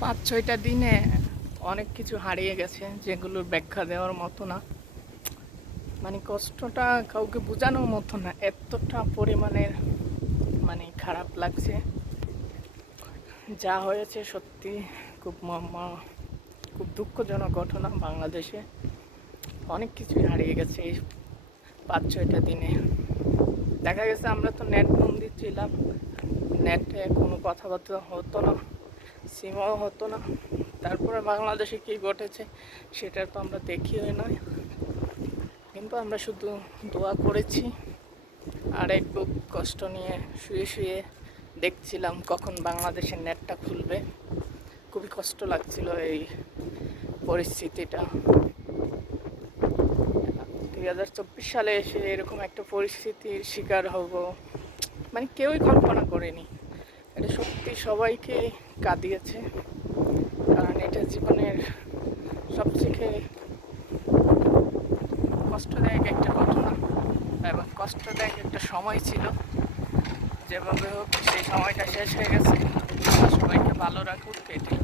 5-6টা দিনে অনেক কিছু হারিয়ে গেছে, যেগুলোর ব্যাখ্যা দেওয়ার মতো না। মানে কষ্টটা কাউকে বোঝানোর মতো না, এতটা পরিমাণের মানে খারাপ লাগছে। যা হয়েছে সত্যি খুব খুব দুঃখজনক ঘটনা। বাংলাদেশে অনেক কিছুই হারিয়ে গেছে এই 5-6টা দিনে। দেখা গেছে আমরা তো নেট বন্দি ছিলাম, নেটে কোনো কথাবার্তা হতো না, সিমও হতো না। তারপরে বাংলাদেশে কী ঘটেছে সেটা তো আমরা দেখিও না, কিন্তু আমরা শুধু দোয়া করেছি আর এক বুক কষ্ট নিয়ে শুয়ে শুয়ে দেখছিলাম কখন বাংলাদেশের নেটটা খুলবে। খুবই কষ্ট লাগছিল এই পরিস্থিতিটা। 2024 সালে এসে এরকম একটা পরিস্থিতির শিকার হব মানে কেউই কল্পনা করেনি। এটা সত্যি সবাইকে কাঁদিয়েছে, কারণ এটা জীবনের সবথেকে কষ্টদায়ক একটা ঘটনা এবং কষ্টদায়ক একটা সময় ছিল। যেভাবে হোক সেই সময়টা শেষ হয়ে গেছে। সবাইকে ভালো রাখুক, এটাই।